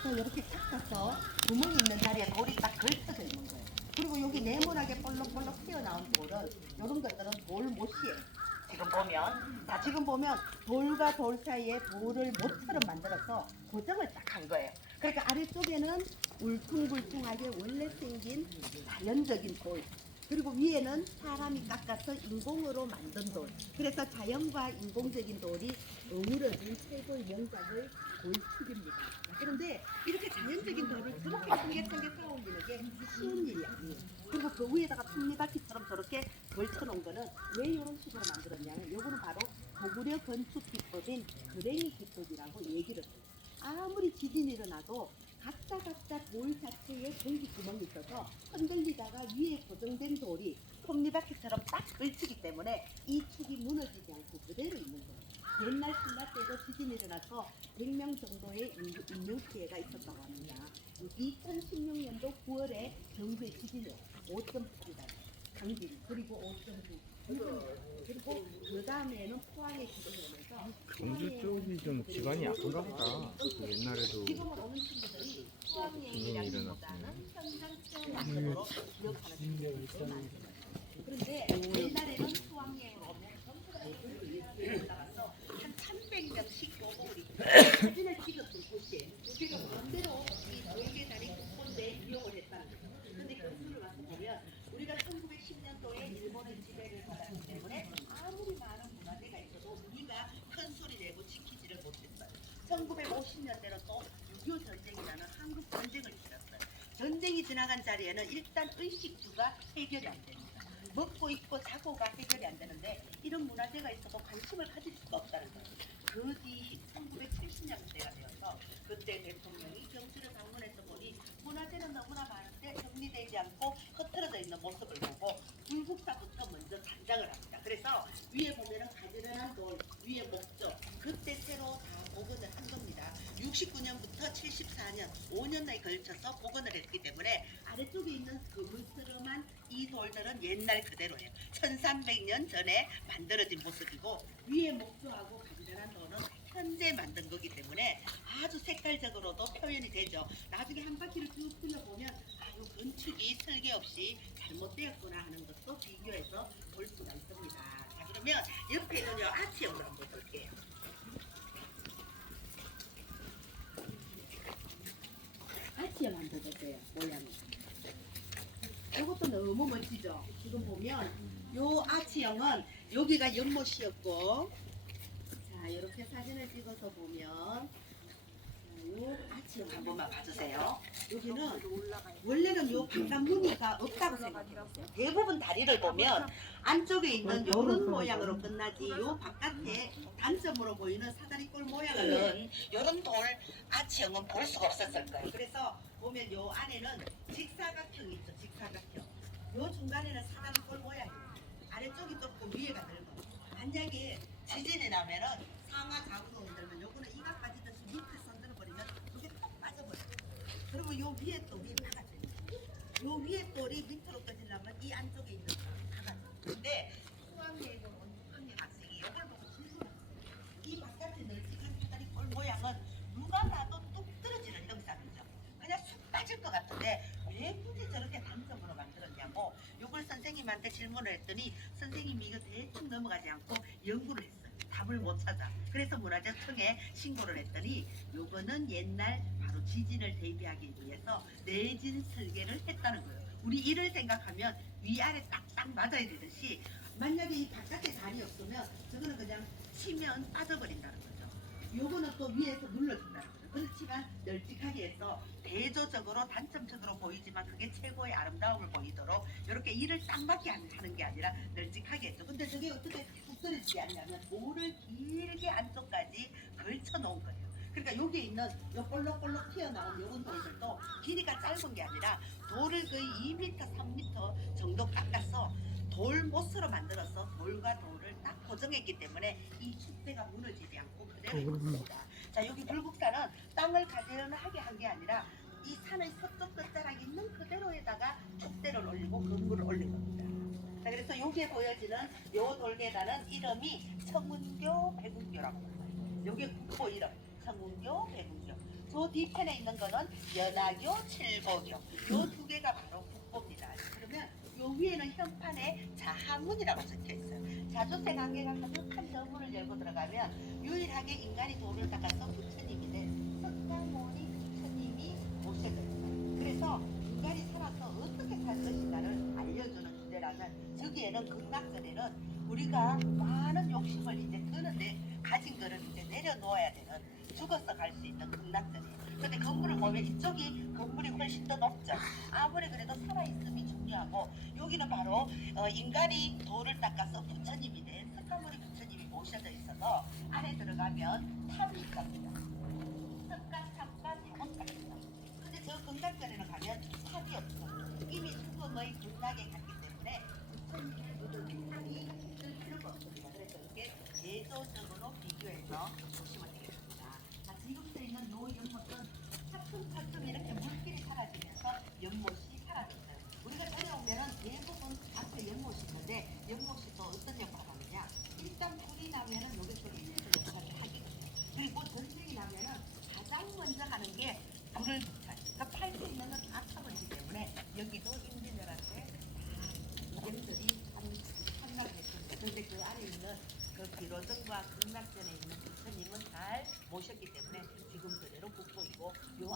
밑에서부터 이렇게 깎아서 구멍이 있는 자리에 돌이 딱 걸쳐져 있는 거예요. 그리고 여기 네모나게 볼록볼록 튀어나온 돌은 이런 것들은 돌못이에요. 지금 보면 돌과 돌 사이에 돌을 못처럼 만들어서 고정을 딱 한 거예요. 그러니까 아래쪽에는 울퉁불퉁하게 원래 생긴 자연적인 돌, 그리고 위에는 사람이 깎아서 인공으로 만든 돌. 그래서 자연과 인공적인 돌이 어우러진 최고의 명작의 돌축입니다. 그런데 이렇게 자연적인 돌을 저렇게 탱게탱게 쌓아올리는 게 쉬운 일이 아니에요. 그리고 그 위에다가 톱니바퀴처럼 저렇게 걸쳐놓은 거는 왜 이런 식으로 만들었냐면, 이거는 바로 고구려 건축 기법인 그랭이 기법이라고 얘기를 해요. 아무리 지진이 일어나도 각자 돌 자체에 공기 구멍이 있어서 흔들리다가 위에 고정된 돌이 톱니바퀴처럼 딱 걸치기 때문에 이 축이 무너지지 않고 그대로 있는 거예요. 옛날 신라 때도 지진이 일어나서 100명 정도의 인명 피해가 있었다고 합니다. 2016년도 9월에 경주의 지진이 5.8이다. 강진, 그리고 5.9. 그리고 그 다음에는 포항에 지진이 오면서 경주 쪽이 좀 기반이 약한가 보다. 그 옛날에도 지금은 오는 친구들이 포항에 지진이 일어났다는 현장 체험학으로 기억하는 친구들이 많습니다. 그런데 옛날에는 포항여행을 오면 전부 다 올라가서 한 300명씩 오고 우리 사진을 찍었던 곳이에요. 그래서 반대로 이 돌개 다리 국본대에 이용을 했다는 거죠. 그런데 경주를 와서 보면 우리가 1910년도에 일본의 지배를 받았기 때문에 아무리 많은 문화재가 있어도 우리가 큰 소리 내고 지키지를 못했어요. 1950년대로 또 6.25 전쟁이라는 한국 전쟁을 치렀어요. 전쟁이 지나간 자리에는 일단 의식주가 해결이 안 됩니다. 먹고 입고 자고가 해결이 안 되는데 이런 문화재가 있어도 관심을 가질 수가 없다는 거예요. 그 뒤 1970년대가 되어서 그때 대통령이 경주를 방문해서 보니 문화재는 너무나 많은데 정리되지 않고 흐트러져 있는 모습을 보고 불국사부터 먼저 단장을 합니다. 그래서 위에 보면은 가지런한 돌, 위에 목적, 그때 새로 다 복원을 한 겁니다. 69년부터 74년, 5년에 걸쳐서 복원을 했기 때문에 아래쪽에 있는 그물스름한 이 돌들은 옛날 그대로예요. 1300년 전에 만들어진 모습이고, 위에 목조하고 가지런한 돌은 현재 만든 거기 때문에 아주 색깔적으로도 표현이 되죠. 나중에 한 바퀴를 쭉 둘러보면 아유, 건축이 설계 없이 잘못되었구나 하는 것도 비교해서 볼 수가 있습니다. 자, 그러면 옆에는요, 아치형으로 한번 볼게요. 아치형 한번 보세요, 모양이. 이것도 너무 멋지죠. 지금 보면 요 아치형은 여기가 연못이었고, 자 이렇게 사진을 찍어서 보면 요 아치형 한 번만 봐주세요. 여기는 원래는 요 바깥 무늬가 없다고 생각해요. 대부분 다리를 보면 안쪽에 있는 요런 모양으로 끝나지, 요 바깥에 단점으로 보이는 사다리꼴 모양을 넣은 요런 돌 아치형은 볼 수가 없었을 거예요. 그래서 보면 요 안에는 직사각형이 있죠. 직사각형. 요 중간에는 사다리꼴 모양이에요. 아래쪽이 좁고 위에가 넓어. 만약에 지진이 나면은 상하 좌우로 흔들면 요거는 이가 빠지듯이 밑에 손들어버리면 이게 톡 빠져버려요. 그리고 요 위에 돌이 박아져요. 요 위에 돌이 밑으로 꺼지려면 이 안쪽에 있는 돌이 박아져요. 근데 수학여행을 온 6학년 학생이 요걸 보고 질문했어요. 이 바깥에 널찍한 사다리꼴 모양은 누가 봐도 뚝 떨어지는 형상이죠. 그냥 쑥 빠질 것 같은데 왜 굳이 저렇게 단점으로 만들었냐고 요걸 선생님한테 질문을 했더니 선생님이 이거 대충 넘어가지 않고 연구를 했어요. 답을 못 찾아. 그래서 문화재청에 신고를 했더니 요거는 옛날 바로 지진을 대비하기 위해서 내진 설계를 했다는 거예요. 우리 이를 생각하면 위아래 딱딱 맞아야 되듯이, 만약에 이 바깥에 다리 없으면 저거는 그냥 치면 빠져버린다는 거죠. 요거는 또 위에서 눌러준다는 거죠. 그렇지만 널찍하게 해서 대조적으로 단점적으로 보이지만 그게 최고의 아름다움을 보이도록 이렇게 이를 딱 맞게 하는 게 아니라 널찍하게 했죠. 근데 저게 어떻게 툭 떨어지지 않냐면 돌을 길게 안쪽까지 걸쳐 놓은 거예요. 그러니까 여기에 있는 요 볼록볼록 튀어나온 요런 돌들도 길이가 짧은 게 아니라 돌을 거의 2m, 3m 정도 깎아서 돌못으로 만들어서 돌과 돌을 딱 고정했기 때문에 이 축대가 무너지지 않고 그대로 있습니다. 자, 여기 불국사는 땅을 가지런하게 한 게 아니라 이 산의 서쪽 끝자락 있는 그대로에다가 축대를 올리고 건물을 올린 겁니다. 자, 그래서 여기에 보여지는 요 돌계단은 이름이 청운교 백운교라고 불러요. 요게 국보 이름 청운교 백운교. 저 뒤편에 있는 거는 연하교, 칠곡교. 요 두 개가 바로 국보입니다. 그러면 요 위에는 현판에 자하문이라고 적혀 있어요. 자주색 안개가 가득한 저 문을 열고 들어가면 유일하게 인간이 돌을 닦아서 부처님이 된 석가모니 부처님이 오셨거든요. 그래서 인간이 살아서 어떻게 살 것인가를 알려주는 주제라면 저기에는 극락전에는 우리가 많은 욕심을 이제 드는데 가진 거를 이제 내려놓아야 되는 죽어서 갈 수 있는 극락전이에요. 근데 건물을 보면 이쪽이 건물이 훨씬 더 높죠. 아무리 그래도 살아있음이 중요하고 여기는 바로 인간이 돌을 닦아서 부처님이 된 석가모니 부처님이 모셔져 있어서 안에 들어가면 탑이 있답니다. 석가, 탑과 탑은 같습니다. 근데 저 극락전에는 가면 탑이 없어요. 이미 죽음의 극락에 갔기 때문에 부처님의 묻은 탑이 있을 필요가 없습니다. 그래서 이게 제도적으로 비교해서 보시면 되겠습니다. 자, 지금 있는 노 연못은 차츰차츰 이렇게 물길이 사라지면서 연못이 사라졌어요. 우리가 내려오면은 대부분 앞에 연못이 있는데 연못이 또 어떤 역할을 하느냐? 일단 불이 나면은 요게 또 일일을 역할을 하거든요. 그리고 전쟁이 나면은 가장 먼저 하는 게 불을 붙여요. 그러니까 팔수 있는 건 다 타버리기 때문에 여기도 인민들한테 이gem들이 한락을 했습니다. 근데 그 안에 있는 그 기로등과 극락전에 있는 부처님은 잘 모셨기 때문에 지금 그대로 국보이고 요